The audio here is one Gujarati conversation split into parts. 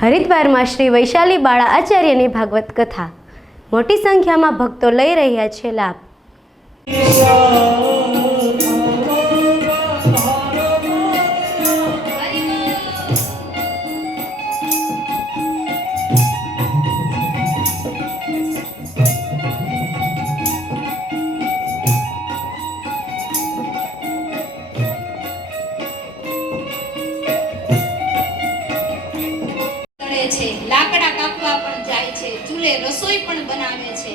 હરિદ્વારમાં શ્રી વૈશાલી બાળા આચાર્યની ભાગવત કથા મોટી સંખ્યામાં ભક્તો લઈ રહ્યા છે લાભ। લાકડા કાપવા પણ જાય છે, ચૂલે રસોઈ પણ બનાવે છે,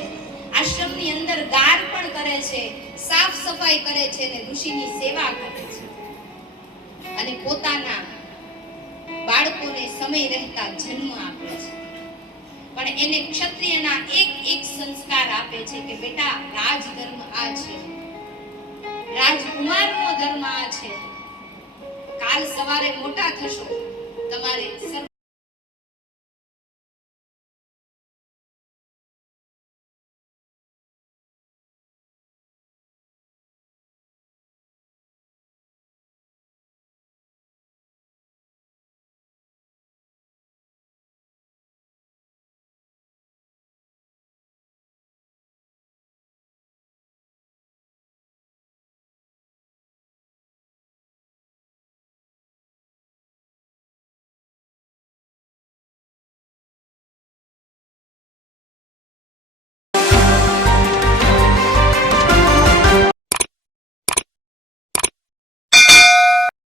આશ્રમની અંદર ગાર પણ કરે છે, સાફ સફાઈ કરે છે અને ઋષિની સેવા કરે છે અને પોતાના બાળકોને સમય રહેતા જન્મ આપે છે। પણ એને ક્ષત્રિયના એક સંસ્કાર આપે છે કે બેટા રાજ ધર્મ આ છે, રાજકુમારનો ધર્મ આ છે, કાલ સવારે મોટા થશો તમારે